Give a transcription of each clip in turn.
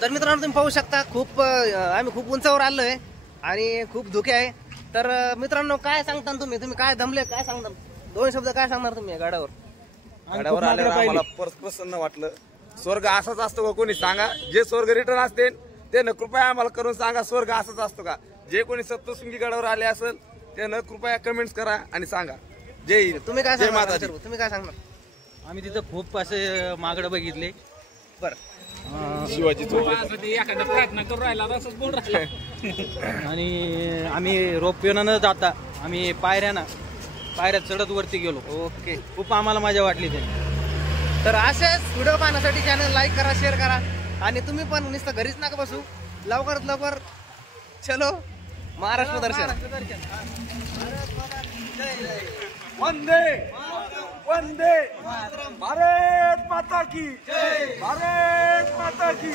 तर मित्रांनो तुम्ही पाहू शकता खूप आम्ही खूप उंचावर आलोय आणि खूप धोके आहे। तर मित्रांनो काय सांगता तुम्ही काय दमले काय सांगता दोन शब्द काय सांगणार तुम्ही गडावर आल्यावर आम्हाला प्रसन्न वाटलं। स्वर्ग असाच असतो का कोणी सांगा, जे स्वर्ग रिटर्न असते ते न कृपया आम्हाला करून सांगा स्वर्ग असाच असतो का। जे कोणी सप्तशृंगी गडावर आले असेल ते न कृपया कमेंट्स करा आणि सांगा। जय हिंद। तुम्ही काय सांगणार तुम्ही काय सांगणार? आम्ही तिथं खूप असे मागडं बघितले। बरं शिवाजी एखादा प्रयत्न करू राहिला असंच बोल राहिला आणि आम्ही रोपवेनं न जाता आम्ही पायऱ्या चढत वरती गेलो। ओके खूप आम्हाला मजा वाटली ते। तर असेच व्हिडिओ पाहण्यासाठी चॅनल लाईक करा शेअर करा आणि तुम्ही पण नुसतं घरीच नका बसू, लवकरात लवकर चलो महाराष्ट्र दर्शन। वंदे वंदे भारत माता की जय, भारत माता की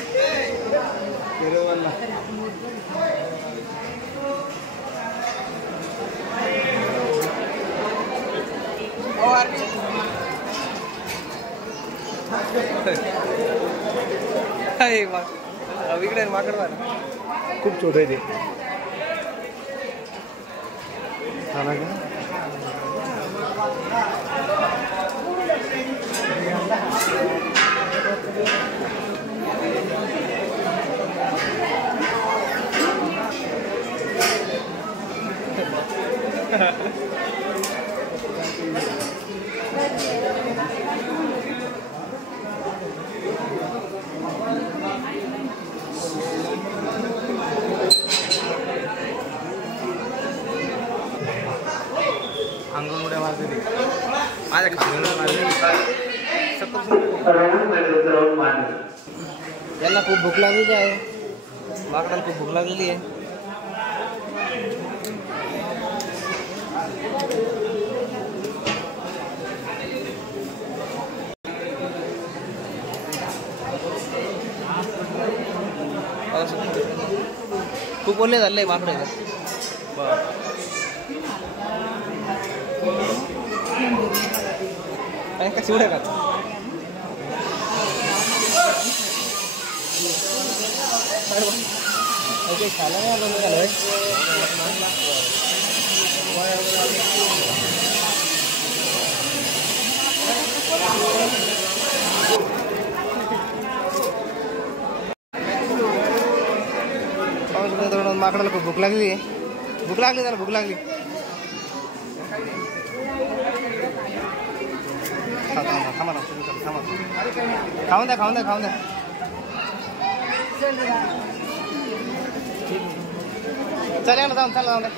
इकडे माकड खूप छोट आहे ते। अंगण उड्या मारते ते माझ्या त्यांना खूप भूक लागलेली आहे, माकडाला खूप भूक लागलेली आहे। खूप बोलणे झाले माकडे कशी उड्या का खायला नाही आलं निघालंय। माकडाला खूप भूक लागली आहे, त्याला भूक लागली। खाऊन द्या चला ना जाऊन द्या।